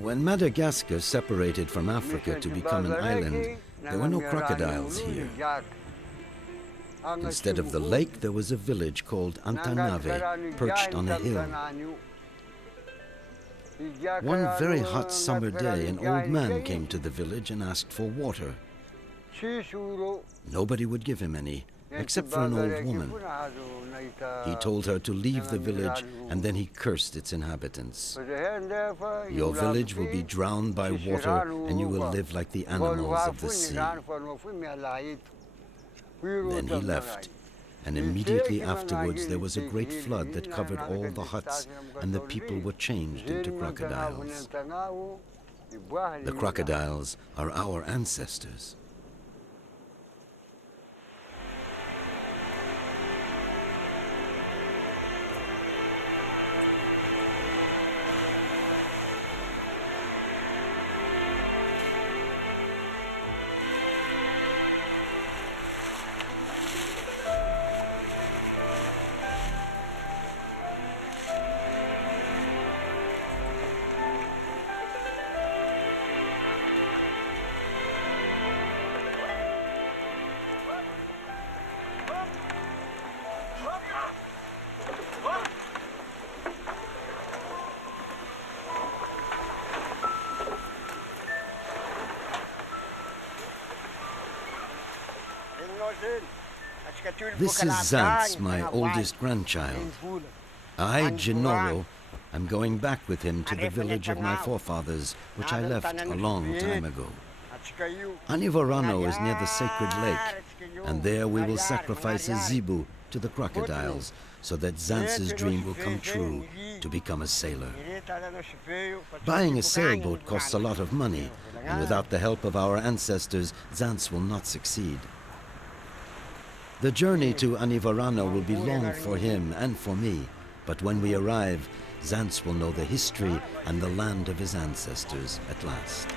When Madagascar separated from Africa to become an island, there were no crocodiles here. Instead of the lake, there was a village called Antanave, perched on a hill. One very hot summer day, an old man came to the village and asked for water. Nobody would give him any, except for an old woman. He told her to leave the village, and then he cursed its inhabitants. Your village will be drowned by water, and you will live like the animals of the sea. Then he left, and immediately afterwards there was a great flood that covered all the huts, and the people were changed into crocodiles. The crocodiles are our ancestors. This is Zance, my oldest grandchild. I, Genoro, am going back with him to the village of my forefathers, which I left a long time ago. Anivorano is near the sacred lake, and there we will sacrifice a zebu to the crocodiles, so that Zance's dream will come true to become a sailor. Buying a sailboat costs a lot of money, and without the help of our ancestors, Zance will not succeed. The journey to Anivorano will be long for him and for me, but when we arrive, Zance will know the history and the land of his ancestors at last.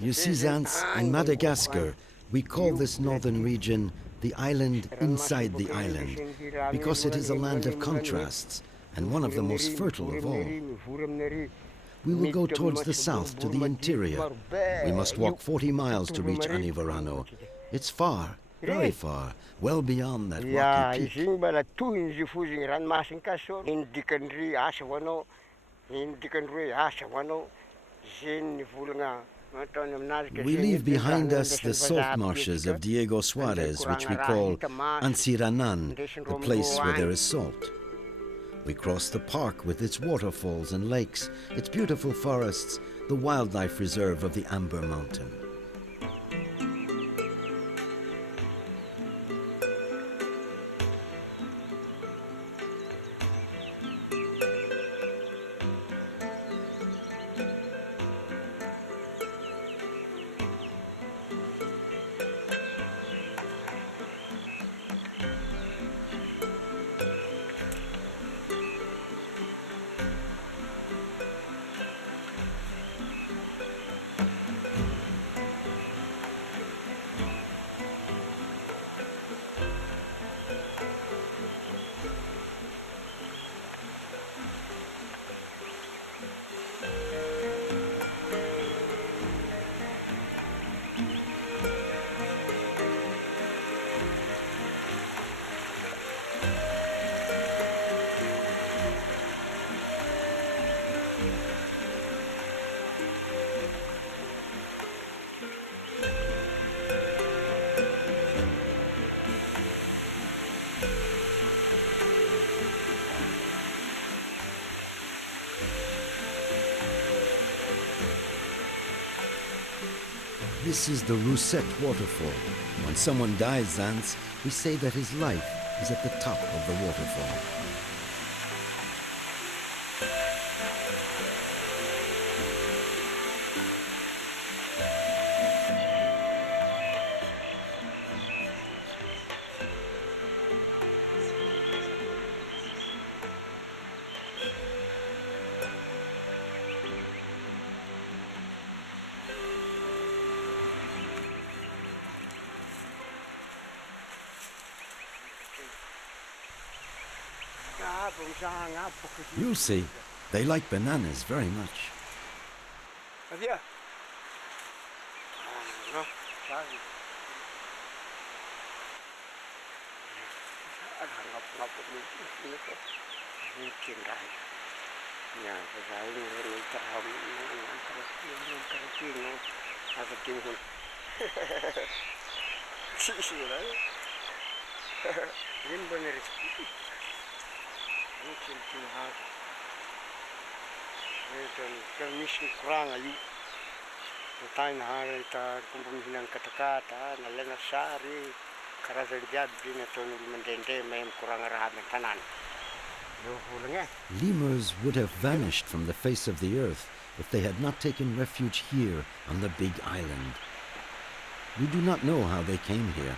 You see, Zance, in Madagascar, we call this northern region the island inside the island, because it is a land of contrasts and one of the most fertile of all. We will go towards the south to the interior. We must walk 40 miles to reach Anivorano. It's far, very far, well beyond that rocky peak. We leave behind us the salt marshes of Diego Suarez, which we call Ansiranan, the place where there is salt. We cross the park with its waterfalls and lakes, its beautiful forests, the wildlife reserve of the Amber Mountain. This is the Rousset waterfall. When someone dies, Zance, we say that his life is at the top of the waterfall. You see, they like bananas very much. Lemurs would have vanished from the face of the earth if they had not taken refuge here on the big island. We do not know how they came here,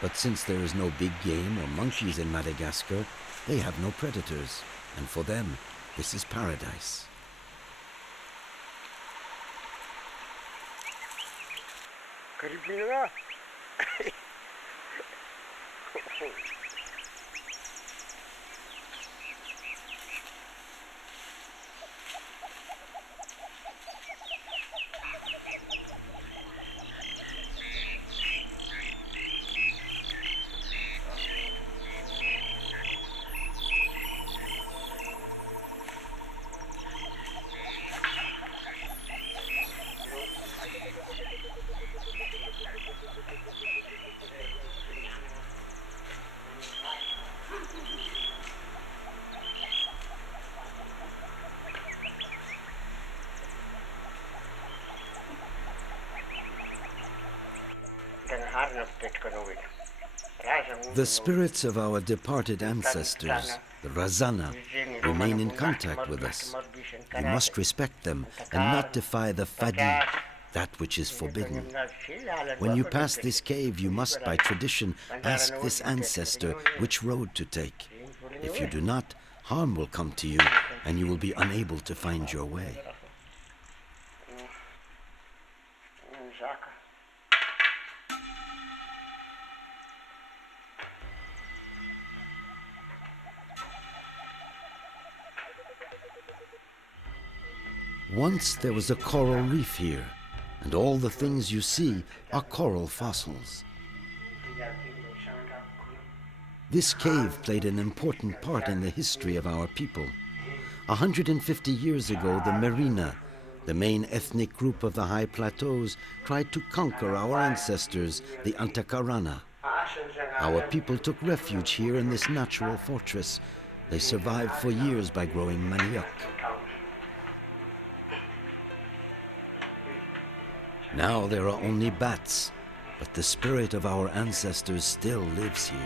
but since there is no big game or monkeys in Madagascar, they have no predators, and for them, this is paradise. The spirits of our departed ancestors, the Razana, remain in contact with us. You must respect them and not defy the Fadi, that which is forbidden. When you pass this cave, you must, by tradition, ask this ancestor which road to take. If you do not, harm will come to you, and you will be unable to find your way. Once there was a coral reef here, and all the things you see are coral fossils. This cave played an important part in the history of our people. 150 years ago, the Merina, the main ethnic group of the high plateaus, tried to conquer our ancestors, the Antakarana. Our people took refuge here in this natural fortress. They survived for years by growing manioc. Now there are only bats, but the spirit of our ancestors still lives here.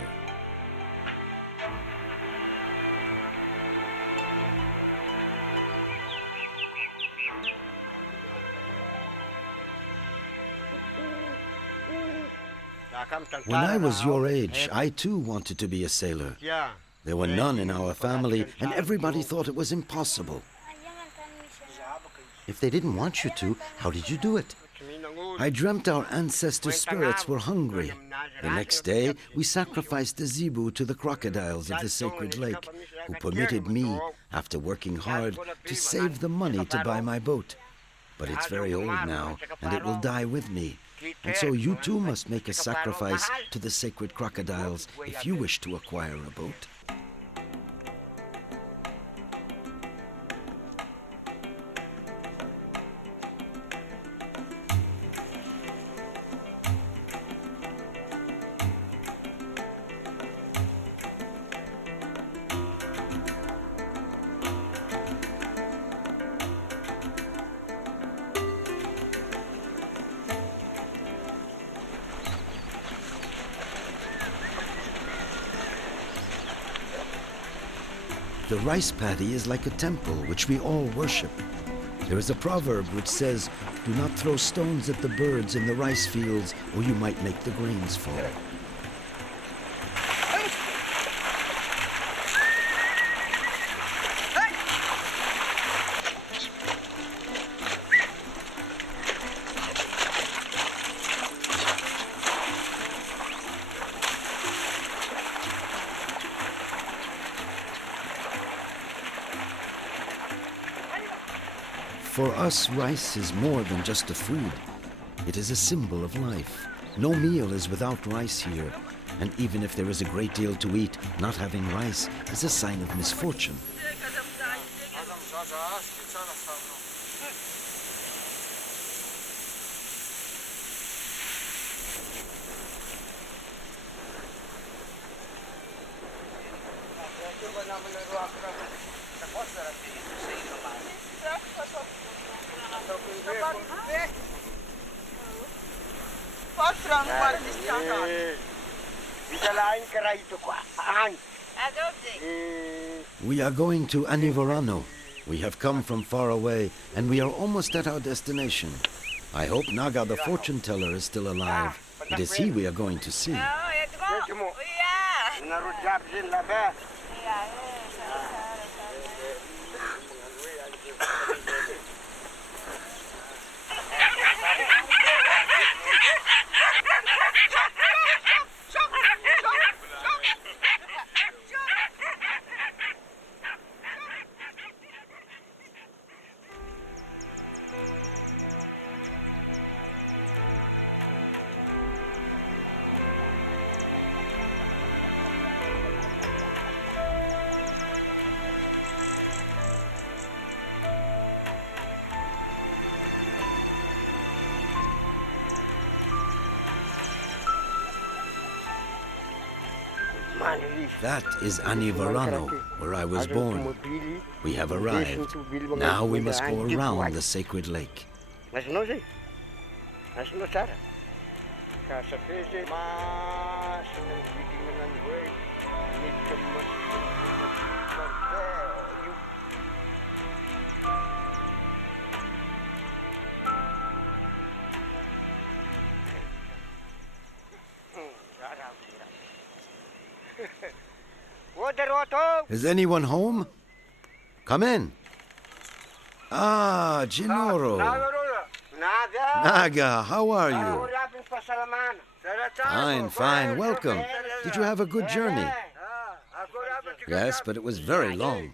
When I was your age, I too wanted to be a sailor. There were none in our family, and everybody thought it was impossible. If they didn't want you to, how did you do it? I dreamt our ancestors' spirits were hungry. The next day, we sacrificed the zebu to the crocodiles of the sacred lake, who permitted me, after working hard, to save the money to buy my boat. But it's very old now, and it will die with me. And so you too must make a sacrifice to the sacred crocodiles if you wish to acquire a boat. The rice paddy is like a temple which we all worship. There is a proverb which says, "Do not throw stones at the birds in the rice fields, or you might make the grains fall." For us, rice is more than just a food. It is a symbol of life. No meal is without rice here, and even if there is a great deal to eat, not having rice is a sign of misfortune. We are going to Anivorano. We have come from far away, and we are almost at our destination. I hope Naga the fortuneteller is still alive. It is he we are going to see. That is Anivorano, where I was born. We have arrived. Now we must go around the sacred lake. Is anyone home? Come in. Ah, Ginoro. Naga, how are you? Fine, fine. Welcome. Did you have a good journey? Yes, but it was very long.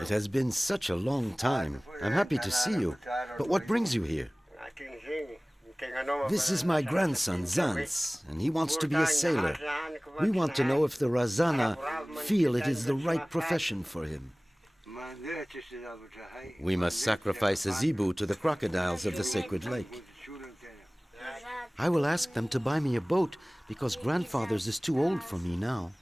It has been such a long time. I'm happy to see you. But what brings you here? This is my grandson, Zance, and he wants to be a sailor. We want to know if the Razana feel it is the right profession for him. We must sacrifice a zebu to the crocodiles of the sacred lake. I will ask them to buy me a boat because grandfather's is too old for me now.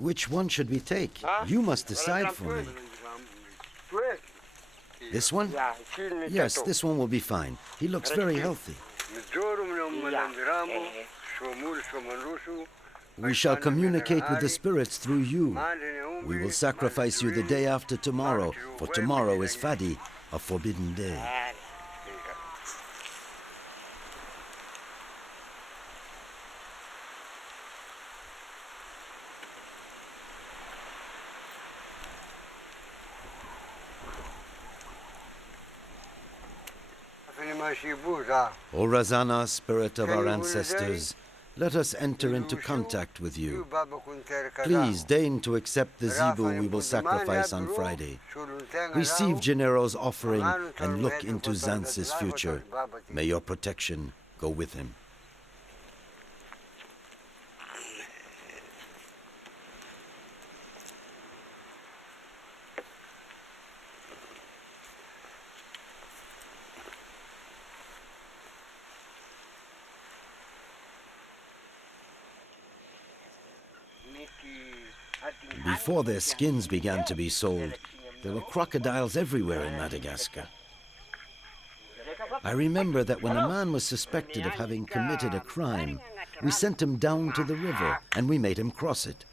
Which one should we take? You must decide for me. This one? Yes, this one will be fine. He looks very healthy. We shall communicate with the spirits through you. We will sacrifice you the day after tomorrow, for tomorrow is Fadi, a forbidden day. O Razana, spirit of our ancestors, let us enter into contact with you. Please deign to accept the zebu we will sacrifice on Friday. Receive Gennaro's offering and look into Zance's future. May your protection go with him. Before their skins began to be sold, there were crocodiles everywhere in Madagascar. I remember that when a man was suspected of having committed a crime, we sent him down to the river and we made him cross it.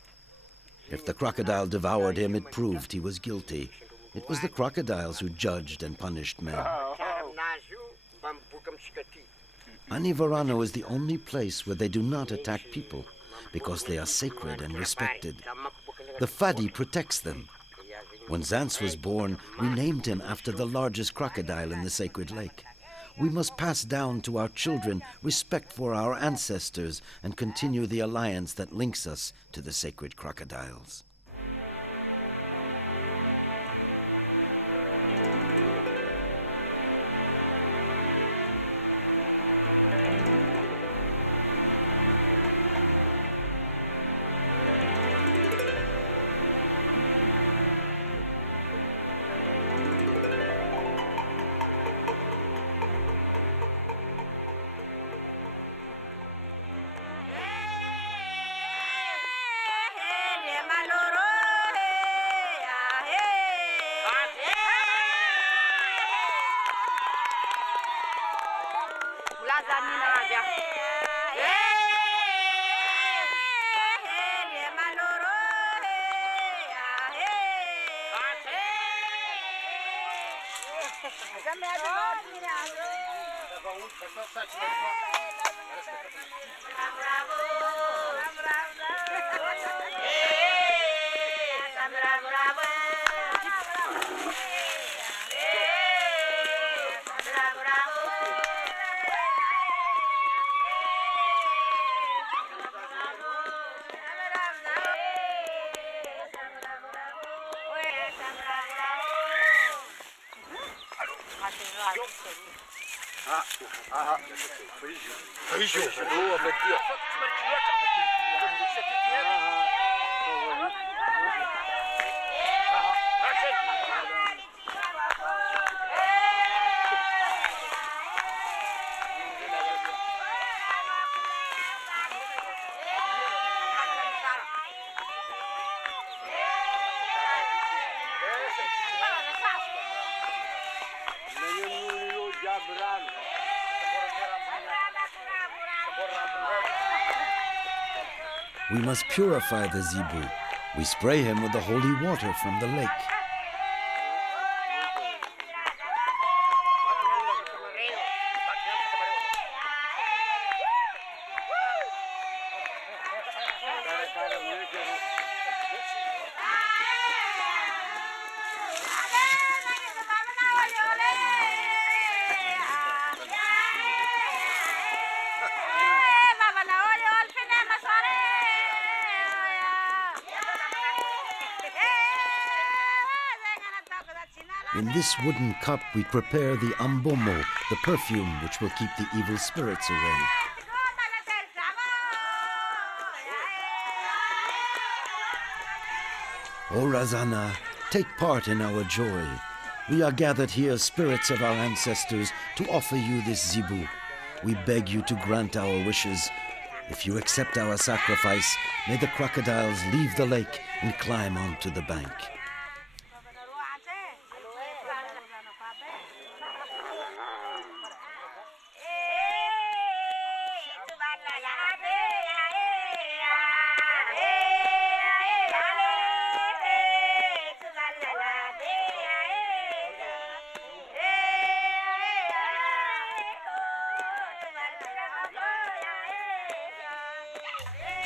If the crocodile devoured him, it proved he was guilty. It was the crocodiles who judged and punished men. Anivorano is the only place where they do not attack people, because they are sacred and respected. The Fadi protects them. When Zance was born, we named him after the largest crocodile in the sacred lake. We must pass down to our children respect for our ancestors and continue the alliance that links us to the sacred crocodiles. We must purify the zebu. We spray him with the holy water from the lake. In this wooden cup, we prepare the ambomo, the perfume which will keep the evil spirits away. O Razana, take part in our joy. We are gathered here, spirits of our ancestors, to offer you this zebu. We beg you to grant our wishes. If you accept our sacrifice, may the crocodiles leave the lake and climb onto the bank.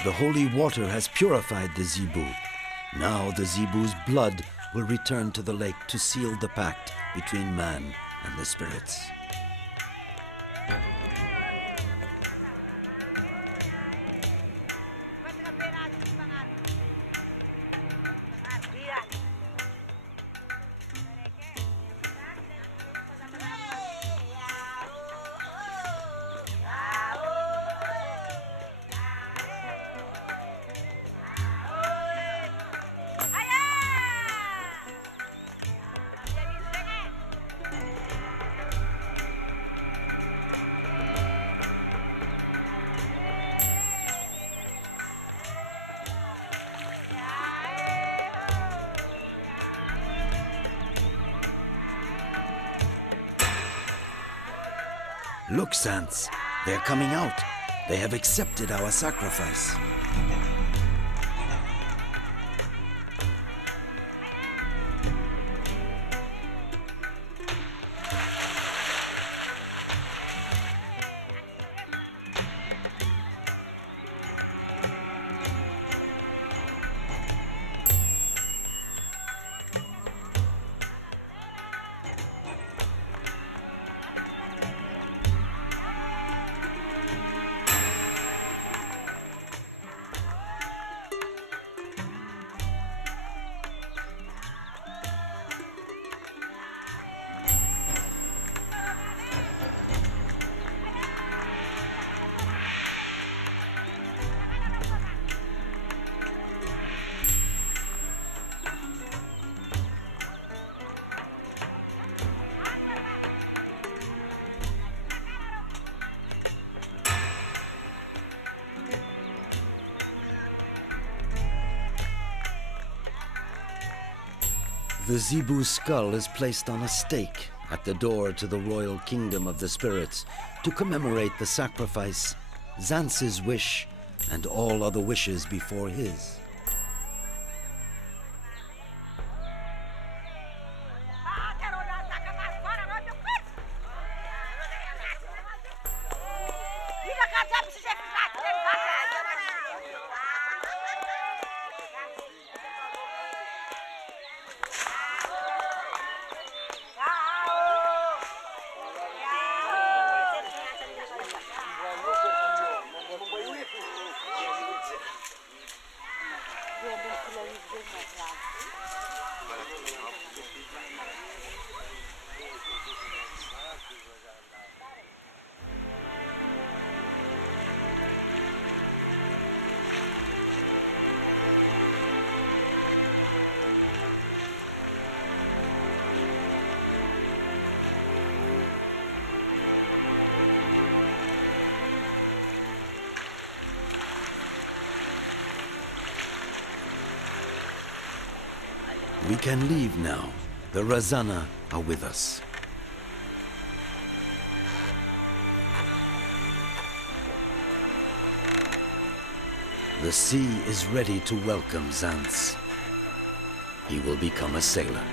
The holy water has purified the zebu. Now the zebu's blood will return to the lake to seal the pact between man and the spirits. Look, Zance, they're coming out. They have accepted our sacrifice. The zebu's skull is placed on a stake at the door to the royal kingdom of the spirits to commemorate the sacrifice, Zance's wish, and all other wishes before his. We can leave now. The Razana are with us. The sea is ready to welcome Zance. He will become a sailor.